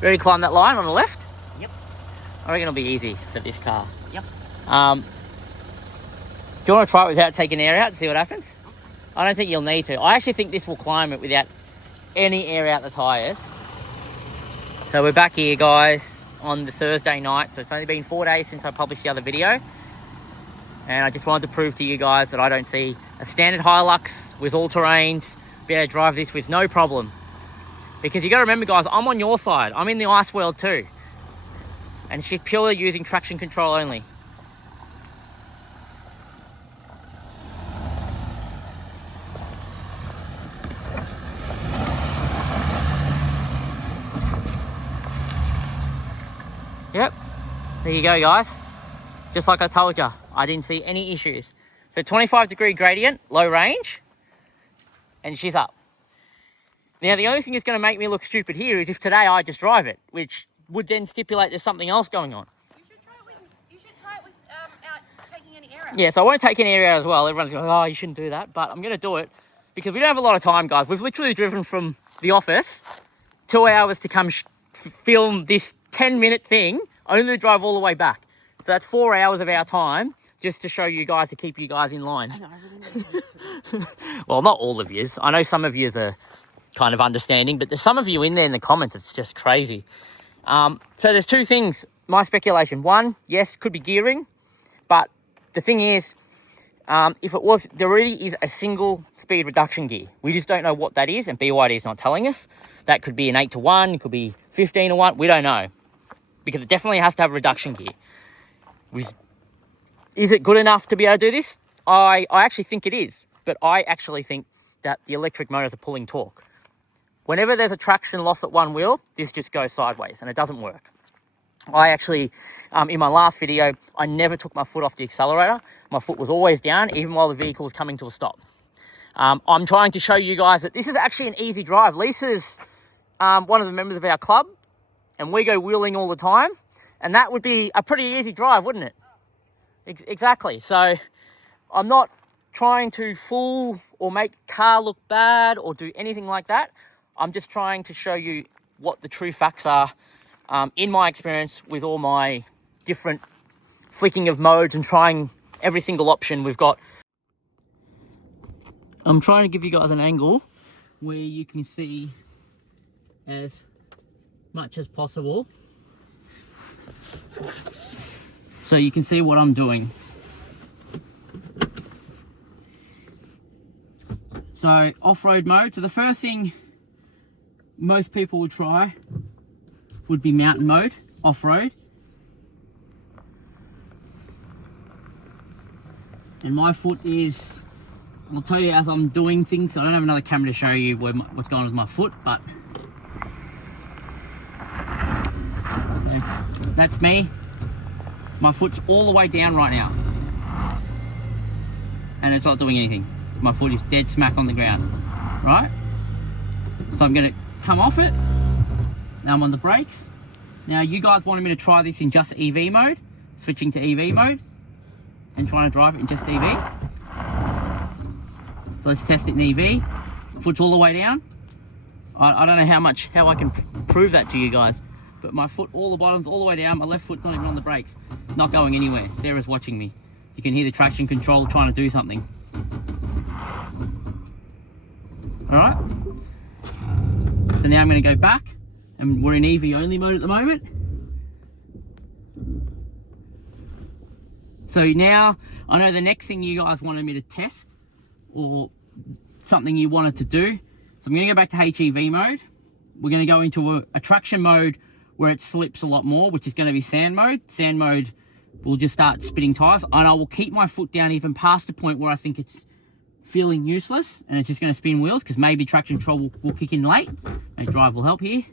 Ready to climb that line on the left? Yep. I reckon it'll be easy for this car. Yep. Do you want to try it without taking air out and see what happens? Okay. I don't think you'll need to. I actually think this will climb it without any air out the tyres. So we're back here, guys, on the Thursday night. So it's only been 4 days since I published the other video. And I just wanted to prove to you guys that I don't see a standard Hilux with all terrains be able to drive this with no problem. Because you got to remember, guys, I'm on your side. I'm in the ice world too. And she's purely using traction control only. Yep, there you go, guys. Just like I told you, I didn't see any issues. So 25-degree gradient, low range, and she's up. Now, the only thing that's going to make me look stupid here is if today I just drive it, which would then stipulate there's something else going on. You should try it without taking any air out. Yeah, so I won't take any air out as well. Everyone's going, oh, you shouldn't do that. But I'm going to do it because we don't have a lot of time, guys. We've literally driven from the office 2 hours to come film this 10-minute thing, only to drive all the way back. So that's 4 hours of our time just to show you guys, to keep you guys in line. Well, not all of yous. I know some of yous are kind of understanding, but there's some of you in there in the comments, it's just crazy. So there's two things, my speculation. One, yes, could be gearing, but the thing is, if it was, there really is a single speed reduction gear. We just don't know what that is, and BYD is not telling us. That could be an 8-to-1, it could be 15-to-1, we don't know. Because it definitely has to have a reduction gear. Is it good enough to be able to do this? I actually think it is, but I actually think that the electric motors are pulling torque. Whenever there's a traction loss at one wheel, this just goes sideways and it doesn't work. I actually, in my last video, I never took my foot off the accelerator. My foot was always down, even while the vehicle was coming to a stop. I'm trying to show you guys that this is actually an easy drive. Lisa's one of the members of our club, and we go wheeling all the time, and that would be a pretty easy drive, wouldn't it? Exactly. So I'm not trying to fool or make the car look bad or do anything like that. I'm just trying to show you what the true facts are in my experience with all my different flicking of modes and trying every single option we've got. I'm trying to give you guys an angle where you can see as much as possible, so you can see what I'm doing. So off-road mode, so the first thing most people would try would be mountain mode, off-road. And my foot is, I'll tell you as I'm doing things, I don't have another camera to show you what's going on with my foot, but so that's me. My foot's all the way down right now. And it's not doing anything. My foot is dead smack on the ground, right? So I'm gonna come off it. Now I'm on the brakes. Now you guys wanted me to try this in just EV mode, switching to EV mode and trying to drive it in just EV. So let's test it in EV. Foot's all the way down. I don't know how I can prove that to you guys, but my foot, all the bottoms, all the way down. My left foot's not even on the brakes, not going anywhere. Sarah's watching me. You can hear the traction control trying to do something. All right. So now I'm going to go back, and we're in EV only mode at the moment. So now I know the next thing you guys wanted me to test, or something you wanted to do. So I'm going to go back to HEV mode. We're going to go into a traction mode where it slips a lot more, which is going to be sand mode. Sand mode will just start spinning tires, and I will keep my foot down even past the point where I think it's feeling useless and it's just going to spin wheels, because maybe traction control will kick in late. Maybe drive will help here.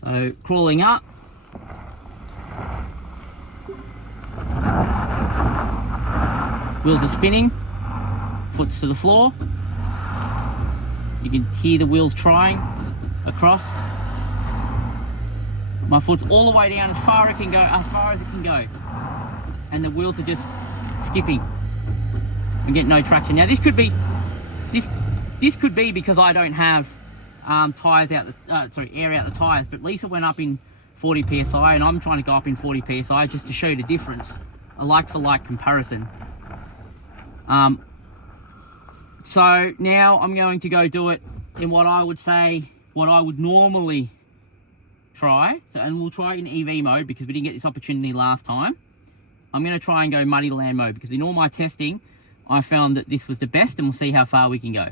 So crawling up. Wheels are spinning. Foot's to the floor. You can hear the wheels trying across. My foot's all the way down as far as it can go, and the wheels are just skipping. I'm getting no traction. Now this could be because I don't have tires out the air out the tires, but Lisa went up in 40 psi, and I'm trying to go up in 40 psi just to show you the difference, a like for like comparison. So now I'm going to go do it in what I would normally try. So, and we'll try it in EV mode because we didn't get this opportunity last time. I'm going to try and go muddy land mode because in all my testing, I found that this was the best, and we'll see how far we can go.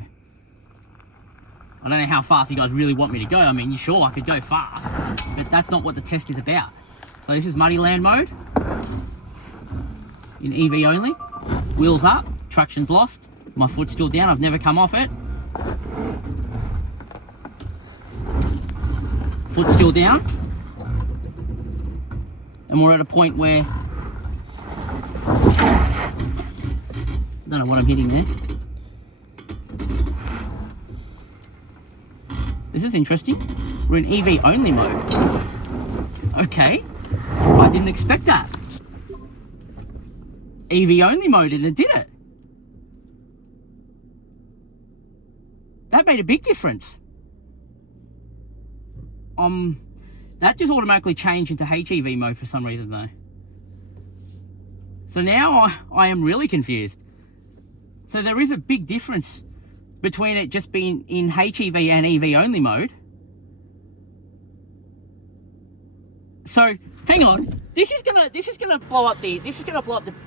I don't know how fast you guys really want me to go. I mean, sure, I could go fast, but that's not what the test is about. So this is muddy land mode in EV only. Wheels up, traction's lost. My foot's still down, I've never come off it. Foot's still down. And we're at a point where, I don't know what I'm hitting there. This is interesting. We're in EV only mode. Okay, I didn't expect that. EV only mode, and it did it. That made a big difference. That just automatically changed into HEV mode for some reason though. So now I am really confused. So there is a big difference between it just being in HEV and EV only mode. So hang on, this is gonna blow up the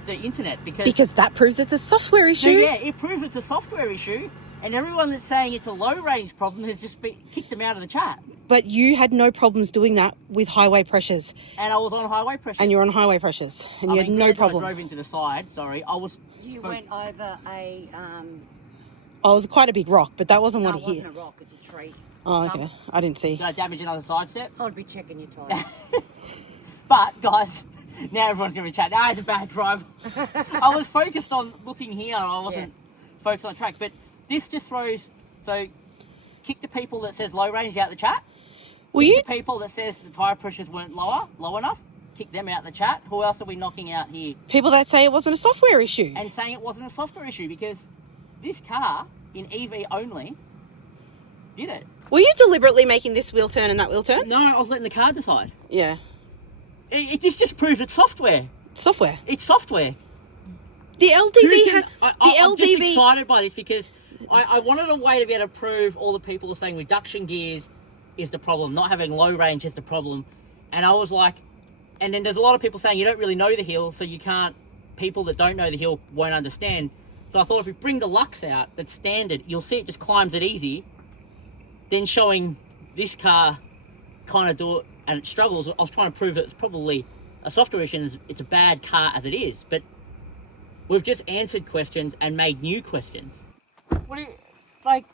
internet because that proves it's a software issue. yeah, it proves it's a software issue, and everyone that's saying it's a low range problem has just kicked them out of the chat. But you had no problems doing that with highway pressures. And I was on highway pressure. And you're on highway pressures, and you had no problem. I drove into the side. Sorry, I was. You went over a. Oh, it was quite a big rock, but that wasn't what it it wasn't hit. a rock, it's a tree. Oh, Stump. okay. I didn't see. Did I damage another side step? I'd be checking your tyre. But guys, now everyone's gonna be chatting. Ah, it's a bad drive. I was focused on looking here. I wasn't focused on track. But this just throws. So, kick the people that says low range out the chat. The people that says the tyre pressures weren't low enough, kick them out the chat. Who else are we knocking out here? People that say it wasn't a software issue. And saying it wasn't a software issue because this car in EV only did it. Were you deliberately making this wheel turn and that wheel turn? No, I was letting the car decide. Yeah. This just proves it's software. Software. It's software. The LDV I'm just excited by this because I wanted a way to be able to prove all the people are saying reduction gears is the problem, not having low range is the problem. And I was like, and then there's a lot of people saying you don't really know the hill, so you can't, people that don't know the hill won't understand. So I thought if we bring the Lux out, that's standard, you'll see it just climbs it easy. Then showing this car kind of do it and it struggles, I was trying to prove that it's probably a software issue and it's a bad car as it is. But we've just answered questions and made new questions. What do you, like,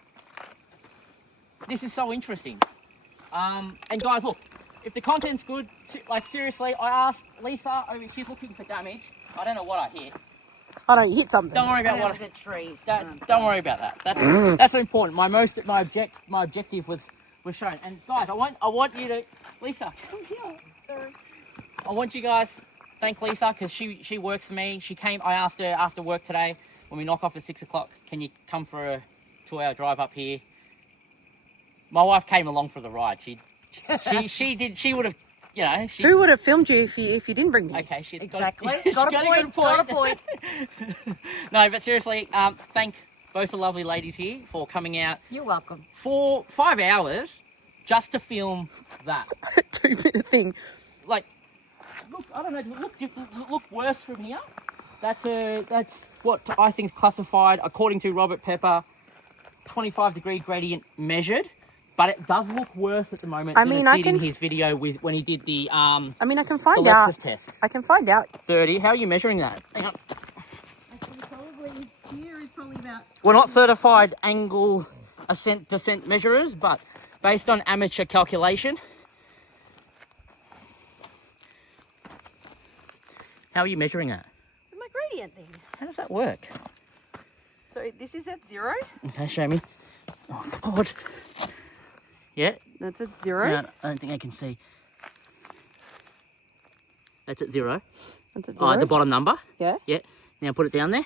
this is so interesting. And guys, look, if the content's good, like seriously, I asked Lisa, she's looking for damage. I don't know what I hit. I don't know, you hit something. Don't worry about That what was a tree. Don't worry about that. That's important. My objective was shown. And guys, I want you to, Lisa, come here. Sorry. I want you guys thank Lisa because she works for me. She came. I asked her after work today when we knock off at 6 o'clock. Can you come for a 2-hour drive up here? My wife came along for the ride. She did. She would have, you know. Who would have filmed you if you didn't bring me? Okay, she's Exactly. She's Got a point. No, but seriously, thank both the lovely ladies here for coming out You're welcome. for 5 hours just to film that. 2-minute thing. Like, look, I don't know. Does it look worse from here? That's what I think is classified according to Robert Pepper, 25-degree gradient measured. But it does look worse at the moment than it did in his video when he did the I can find the out. Lexus test. I can find out. 30. How are you measuring that? Hang on. Actually, probably here is probably about. We're not certified angle descent measurers, but based on amateur calculation. How are you measuring that? My gradient thing. How does that work? So this is at 0. Okay, show me. Oh, God. Yeah? That's at 0. No, I don't think I can see. That's at 0. That's at 0. Oh, the bottom number? Yeah. Yeah. Now put it down there.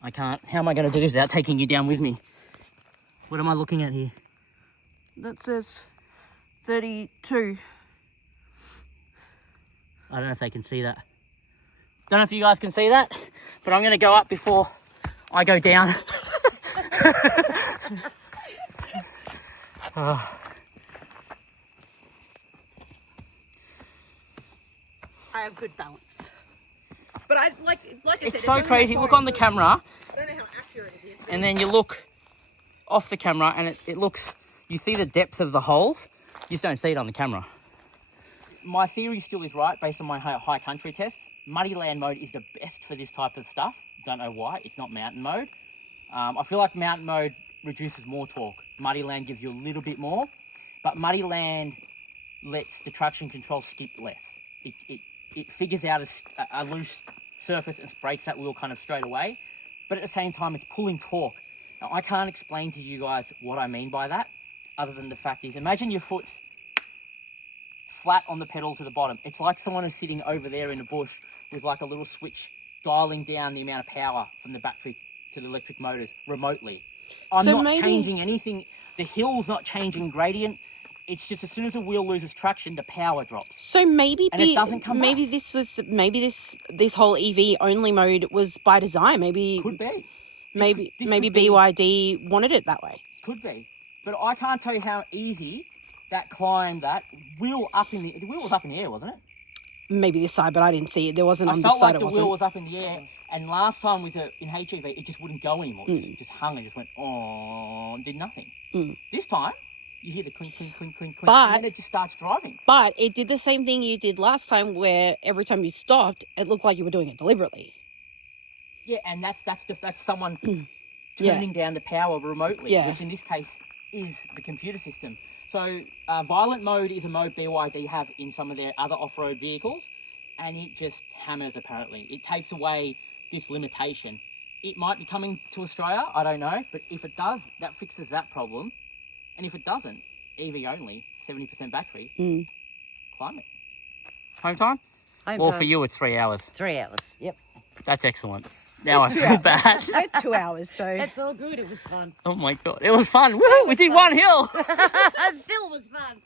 I can't. How am I going to do this without taking you down with me? What am I looking at here? That says 32. I don't know if they can see that. Don't know if you guys can see that, but I'm going to go up before I go down. Oh. I have good balance. But I like I It's said, so only crazy. my Look phone, on the so camera, I don't know how accurate it is. and then you look off the camera, and it looks, you see the depths of the holes. You just don't see it on the camera. My theory still is right based on my high country tests. Muddy land mode is the best for this type of stuff. Don't know why. It's not mountain mode. I feel like mountain mode reduces more torque. Muddy land gives you a little bit more, but muddy land lets the traction control skip less. It figures out a loose surface and breaks that wheel kind of straight away, but at the same time it's pulling torque. Now I can't explain to you guys what I mean by that, other than the fact is, imagine your foot's flat on the pedal to the bottom. It's like someone is sitting over there in the bush with like a little switch dialing down the amount of power from the battery to the electric motors remotely. I'm not changing anything. The hill's not changing gradient. It's just as soon as the wheel loses traction, the power drops. So maybe it doesn't come maybe back. this whole EV only mode was by design. Maybe Could be. Maybe This could be. BYD wanted it that way. Could be. But I can't tell you how easy that climb, that wheel up in the wheel was up in the air, wasn't it? Maybe this side, but I didn't see it. There wasn't I on felt this side. like the wheel was up in the air, and last time with in HEV, it just wouldn't go anymore. It just hung and just went, oh, and did nothing. This time, you hear the clink, clink, clink, clink, clink, and then it just starts driving. But it did the same thing you did last time, where every time you stopped, it looked like you were doing it deliberately. Yeah, and that's someone turning down the power remotely, which in this case is the computer system. So violent mode is a mode BYD have in some of their other off-road vehicles, and it just hammers apparently. It takes away this limitation. It might be coming to Australia, I don't know, but if it does, that fixes that problem. And if it doesn't, EV only, 70% battery, climb it. Home time? Well, for you it's 3 hours. 3 hours. Yep. That's excellent. Now I feel bad. I had 2 hours, so It's all good. It was fun. Oh my God, it was fun. Woo! We did one hill. It still was fun.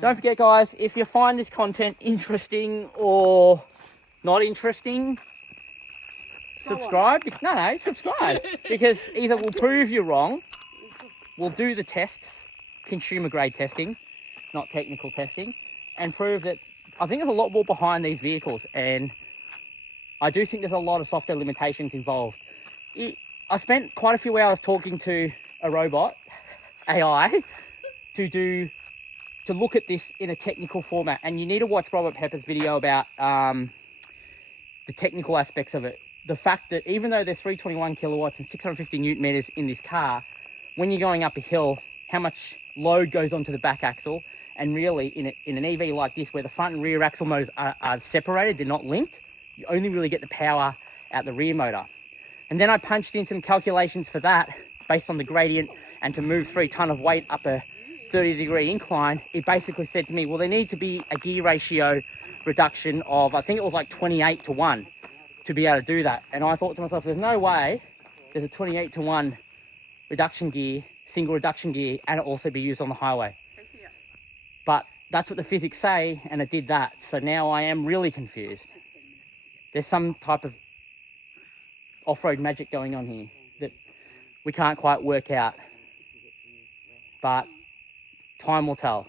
Don't forget, guys, if you find this content interesting or not interesting, subscribe. No, subscribe. Because either we'll prove you wrong, we'll do the tests, consumer grade testing, not technical testing, and prove that I think there's a lot more behind these vehicles, and I do think there's a lot of software limitations involved. I spent quite a few hours talking to a robot, AI, to look at this in a technical format. And you need to watch Robert Pepper's video about the technical aspects of it. The fact that even though there's 321 kilowatts and 650 newton meters in this car, when you're going up a hill, how much load goes onto the back axle. And really, in an EV like this, where the front and rear axle motors are separated, they're not linked, you only really get the power out the rear motor. And then I punched in some calculations for that based on the gradient, and to move 3 ton of weight up a 30-degree incline. It basically said to me, well, there needs to be a gear ratio reduction of, I think it was like 28 to 1 to be able to do that. And I thought to myself, there's no way there's a 28 to 1 reduction gear, single reduction gear, and it also be used on the highway. But that's what the physics say, and it did that. So now I am really confused. There's some type of off-road magic going on here that we can't quite work out. But time will tell.